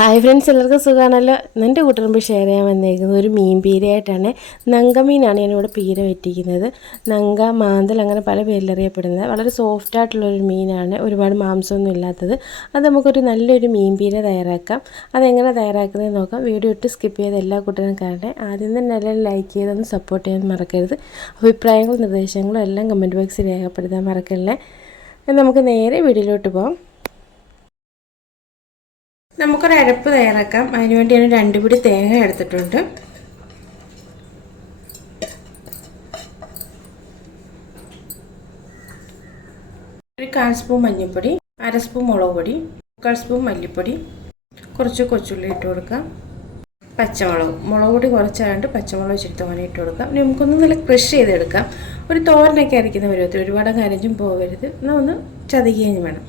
Hi friends എല്ലാവർക്കും സുഖമാണല്ലോ എന്റെ കൂട്ടുകുറുമ്പ് ഷെയർ ചെയ്യാൻ വന്നേക്കുന്നത് ഒരു മീൻ പീരയായിട്ടാണ്. നങ്കമീനാണ് ഞാനിവിടെ പീര വെറ്റിക്കുന്നത് നങ്ക മാന്തൽ അങ്ങനെ പല പേരിലറിയപ്പെടുന്നത് വളരെ സോഫ്റ്റ് ആയിട്ടുള്ളൊരു മീനാണ്. ഒരുപാട് മാംസമൊന്നും ഇല്ലാത്തത്. അത് നമുക്കൊരു നല്ലൊരു മീൻ പീര തയ്യാറാക്കാം. അതെങ്ങനെ തയ്യാറാക്കുന്നത് നോക്കാം. വീഡിയോ ഇട്ട് സ്കിപ്പ് ചെയ്ത് എല്ലാ കൂട്ടരും കാണട്ടെ. ആദ്യം തന്നെ എല്ലാവരും ലൈക്ക് ചെയ്തൊന്ന് സപ്പോർട്ട് ചെയ്യാൻ മറക്കരുത്. അഭിപ്രായങ്ങളും നിർദ്ദേശങ്ങളും എല്ലാം കമന്റ് ബോക്സിൽ രേഖപ്പെടുത്താൻ മറക്കല്ലേ? നമുക്ക് നേരെ വീഡിയോയിലോട്ട് പോകാം നമുക്കൊരു അരപ്പ് തയ്യാറാക്കാം. അതിനുവേണ്ടി ഞാൻ രണ്ട് പിടി തേങ്ങ എടുത്തിട്ടുണ്ട്. ഒരു കാൽ സ്പൂൺ മഞ്ഞൾപ്പൊടി അര സ്പൂൺ മുളക് പൊടി മുക്കാൽ സ്പൂൺ മല്ലിപ്പൊടി കുറച്ച് കൊച്ചുള്ളി ഇട്ട് കൊടുക്കാം. പച്ചമുളക്. മുളക് പൊടി കുറച്ചാണ്ട് പച്ചമുളക് ഇച്ചിരി തോനെ ഇട്ട് കൊടുക്കാം. ഇനി നമുക്കൊന്ന് നല്ല ക്രഷ് ചെയ്തെടുക്കാം. ഒരു തോരനൊക്കെ അരയ്ക്കുന്ന പരുവത്തിൽ ഒരുപാട് കരഞ്ഞും പോകരുത്. എന്നാൽ ഒന്ന് ചതുക്കുകയും വേണം.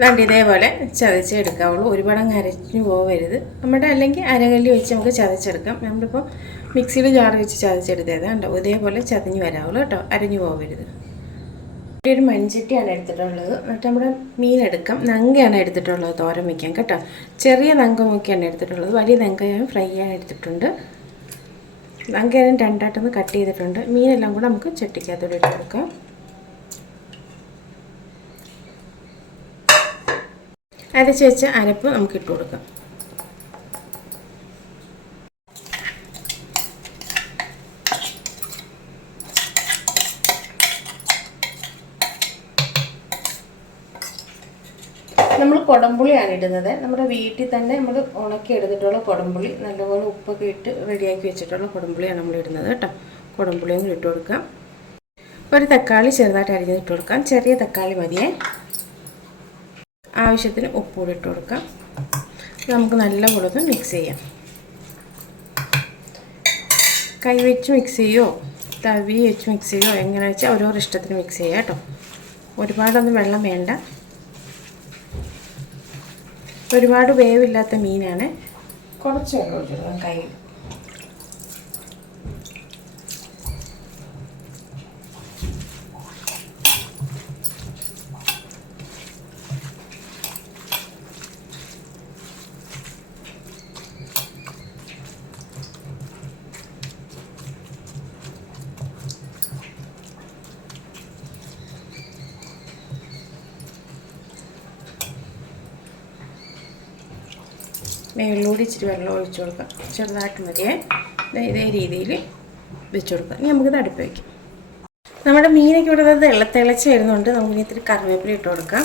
വേണ്ട ഇതേപോലെ ചതച്ചെടുക്കാവുള്ളൂ. ഒരുപാട് അങ്ങ് അരഞ്ഞു പോകരുത് നമ്മുടെ അല്ലെങ്കിൽ അരകല്ലി വെച്ച് നമുക്ക് ചതച്ചെടുക്കാം. നമ്മളിപ്പോൾ മിക്സിയിൽ ജാർ വെച്ച് ചതച്ചെടുത്തത് കണ്ടോ? ഇതേപോലെ ചതഞ്ഞ് വരാവുള്ളൂ കേട്ടോ. അരഞ്ഞു പോകരുത് ഒരു മൺചട്ടിയാണ് എടുത്തിട്ടുള്ളത്. എന്നിട്ട് നമ്മുടെ മീനെടുക്കാം. നങ്കയാണ് എടുത്തിട്ടുള്ളത് തോരൻ വയ്ക്കാൻ കേട്ടോ. ചെറിയ നങ്ക മുക്കിയാണ് എടുത്തിട്ടുള്ളത്. വലിയ നങ്ക ഞാൻ ഫ്രൈ ചെയ്യാൻ എടുത്തിട്ടുണ്ട്. നങ്ക ഞാൻ രണ്ടായിട്ടൊന്ന് കട്ട് ചെയ്തിട്ടുണ്ട്. മീനെല്ലാം കൂടെ നമുക്ക് ചട്ടിക്കകത്തോടെ ഇട്ട് കൊടുക്കാം. അരച്ച് വെച്ച അരപ്പ് നമുക്ക് ഇട്ട് കൊടുക്കാം. നമ്മൾ കുടംപുളിയാണ് ഇടുന്നത്. നമ്മുടെ വീട്ടിൽ തന്നെ നമ്മൾ ഉണക്കി എടുത്തിട്ടുള്ള കുടംപുളി നല്ലപോലെ ഉപ്പൊക്കെ ഇട്ട് റെഡിയാക്കി വെച്ചിട്ടുള്ള കുടംപുളിയാണ് നമ്മൾ ഇടുന്നത് കേട്ടോ. കുടംപുളിയും കൂടി ഇട്ട് കൊടുക്കാം. ഒരു തക്കാളി ചെറുതായിട്ട് അരിഞ്ഞിട്ട് കൊടുക്കാം. ചെറിയ തക്കാളി മതിയേ. ആവശ്യത്തിന് ഉപ്പുകൂടി ഇട്ട് കൊടുക്കാം നമുക്ക് നല്ല ഒന്ന് മിക്സ് ചെയ്യാം. കൈ വെച്ച് മിക്സ് ചെയ്യോ തവി വെച്ച് മിക്സ് ചെയ്യോ എങ്ങനെ വെച്ചാൽ ഓരോ ഇഷ്ടത്തിന് മിക്സ് ചെയ്യാം കേട്ടോ. ഒരുപാടൊന്നും വെള്ളം വേണ്ട. ഒരുപാട് വേവില്ലാത്ത മീനാണ്. കുറച്ച് വെള്ളം ഒഴിച്ചിടാം മേളിലൂടെ ഇച്ചിരി വെള്ളം ഒഴിച്ചു കൊടുക്കാം. ചെറുതായിട്ട് മതിയേ. ഇതേ രീതിയിൽ വെച്ച് കൊടുക്കാം. ഇനി നമുക്കിത് അടുപ്പ് വയ്ക്കാം നമ്മുടെ മീനൊക്കെ ഇവിടെ വെള്ള തിളച്ച് വരുന്നുണ്ട്. നമുക്കിനി ഇത്തിരി കറിവേപ്പില ഇട്ട് കൊടുക്കാം.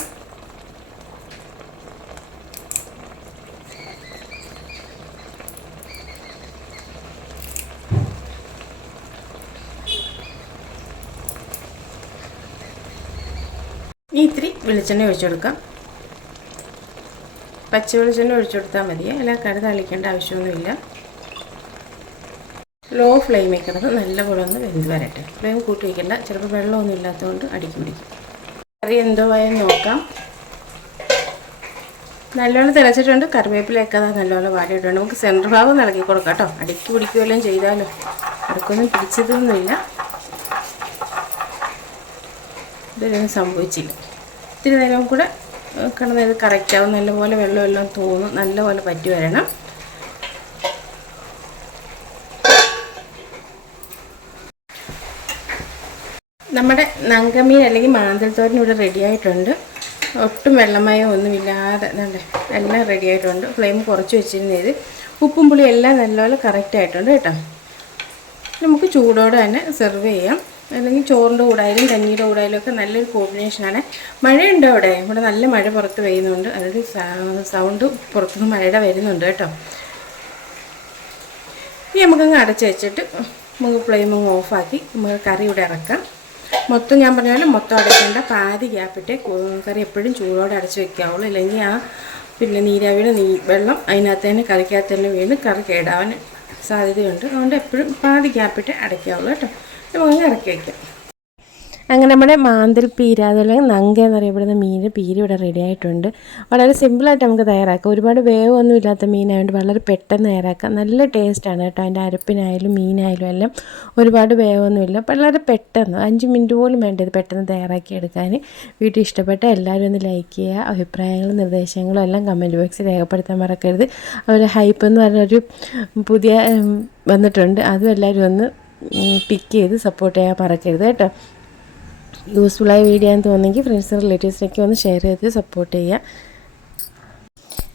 ഇനി ഇത്തിരി വെളിച്ചെണ്ണ ഒഴിച്ചു കൊടുക്കാം. പച്ച വെളിച്ചെണ്ണ ഒഴിച്ചു കൊടുത്താൽ മതി. അല്ല കട തളിക്കേണ്ട ആവശ്യമൊന്നുമില്ല. ലോ ഫ്ലെയിമിൽ കിടന്ന് നല്ലപോലെ ഒന്ന് വെന്ത് വരട്ടെ. ഫ്ലെയിം കൂട്ടി വയ്ക്കേണ്ട ചിലപ്പോൾ വെള്ളമൊന്നും ഇല്ലാത്തതുകൊണ്ട് അടിക്കി പിടിക്കും. കറി എന്തോ ആയാലും നോക്കാം. നല്ലോണം തിളച്ചിട്ടുണ്ട്. കറിവേപ്പിലയൊക്കെ അത് നല്ലോണം വാടിയിട്ടുണ്ട്. നമുക്ക് സെന്റർ ഭാഗം ഇളക്കി കൊടുക്കാം കേട്ടോ. അടിക്കി പിടിക്കുകയെല്ലാം ചെയ്താലോ അടുക്കൊന്നും പിടിച്ചതൊന്നുമില്ല. ഇതൊരു സംഭവിച്ചില്ല. ഇത്തിരി നേരം കൂടെ കിടന്ന് ഇത് കറക്റ്റാവും നല്ലപോലെ വെള്ളമെല്ലാം തോന്നും. നല്ലപോലെ പറ്റി വരണം. നമ്മുടെ നങ്കമീൻ അല്ലെങ്കിൽ മാന്തൽ തോരൻ ഇവിടെ റെഡി ആയിട്ടുണ്ട്. ഒട്ടും വെള്ളമയോ ഒന്നുമില്ലാതെ നല്ല എല്ലാം റെഡി ആയിട്ടുണ്ട്. ഫ്ലെയിം കുറച്ച് വെച്ചിരുന്നത് ഉപ്പും പുളിയും എല്ലാം നല്ലപോലെ കറക്റ്റ് ആയിട്ടുണ്ട് കേട്ടോ. നമുക്ക് ചൂടോടെ തന്നെ സെർവ് ചെയ്യാം. അല്ലെങ്കിൽ ചോറിന്റെ കൂടായാലും കഞ്ഞിയുടെ കൂടായാലും ഒക്കെ നല്ലൊരു കോമ്പിനേഷനാണ് മഴയുണ്ടോ അവിടെ? ഇവിടെ നല്ല മഴ പുറത്ത് പെയ്യുന്നുണ്ട്. അതൊരു സൗണ്ട് പുറത്തുനിന്ന് മഴയുടെ വരുന്നുണ്ട് കേട്ടോ. ഇനി നമുക്കങ്ങ് അടച്ച് വെച്ചിട്ട് നമുക്ക് ഫ്ലെയിം അങ്ങ് ഓഫാക്കി നമുക്ക് കറി ഇവിടെ ഇറക്കാം. മൊത്തം ഞാൻ പറഞ്ഞ പോലെ മൊത്തം അടയ്ക്കേണ്ട പാതി ഗ്യാപ്പിട്ടേ കറി എപ്പോഴും ചൂടോടെ അടച്ച് വെക്കാവുള്ളൂ. ഇല്ലെങ്കിൽ ആ പിന്നെ നീരാവിയുടെ നീ വെള്ളം അതിനകത്ത് തന്നെ കറിക്കകത്ത് തന്നെ വീണ് കറി കേടാവാൻ സാധ്യതയുണ്ട്. അതുകൊണ്ട് എപ്പോഴും പാതി ഗ്യാപ്പിട്ട് അടയ്ക്കാവുള്ളൂ കേട്ടോ. നമുക്ക് ഇറക്കി വയ്ക്കാം. അങ്ങനെ നമ്മുടെ മാന്തൽ പീര അതുപോലെ നങ്ക എന്നറിയപ്പെടുന്ന മീൻ പീര ഇവിടെ റെഡി ആയിട്ടുണ്ട്. വളരെ സിമ്പിളായിട്ട് നമുക്ക് തയ്യാറാക്കാം. ഒരുപാട് വേവൊന്നും ഇല്ലാത്ത മീനായതുകൊണ്ട് വളരെ പെട്ടെന്ന് തയ്യാറാക്കാം. നല്ല ടേസ്റ്റാണ് കേട്ടോ അതിന്റെ അരപ്പിനായാലും മീനായാലും എല്ലാം. ഒരുപാട് വേവൊന്നുമില്ല വളരെ പെട്ടെന്ന് അഞ്ച് മിനിറ്റ് പോലും വേണ്ടത് പെട്ടെന്ന് തയ്യാറാക്കി എടുക്കാൻ. വീട്ടിൽ ഇഷ്ടപ്പെട്ട എല്ലാവരും ഒന്ന് ലൈക്ക് ചെയ്യുക. അഭിപ്രായങ്ങളും നിർദ്ദേശങ്ങളും എല്ലാം കമന്റ് ബോക്സിൽ രേഖപ്പെടുത്താൻ മറക്കരുത്. അതുപോലെ ഹൈപ്പ് എന്ന് പറഞ്ഞൊരു പുതിയ വന്നിട്ടുണ്ട്. അതും എല്ലാവരും ഒന്ന് പിക്ക് ചെയ്ത് സപ്പോർട്ട് ചെയ്യാൻ മറക്കരുത് കേട്ടോ. യൂസ്ഫുള്ളായ വീഡിയോ ആണെന്ന് തോന്നിയെങ്കിൽ ഫ്രണ്ട്സ് റിലേറ്റീവ്സിനൊക്കെ ഒന്ന് ഷെയർ ചെയ്ത് സപ്പോർട്ട് ചെയ്യുക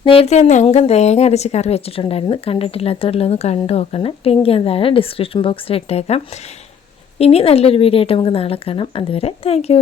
നേരത്തെ ഞാൻ അംഗം തേങ്ങ അരച്ച് കറി വെച്ചിട്ടുണ്ടായിരുന്നു. കണ്ടിട്ടില്ലാത്തവരിലൊന്ന് കണ്ടു നോക്കണേ. ലിങ്ക് ഞാൻ താഴെ ഡിസ്ക്രിപ്ഷൻ ബോക്സിൽ ഇട്ടേക്കാം. ഇനി നല്ലൊരു വീഡിയോ ആയിട്ട് നമുക്ക് നാളെ കാണാം. അതുവരെ താങ്ക്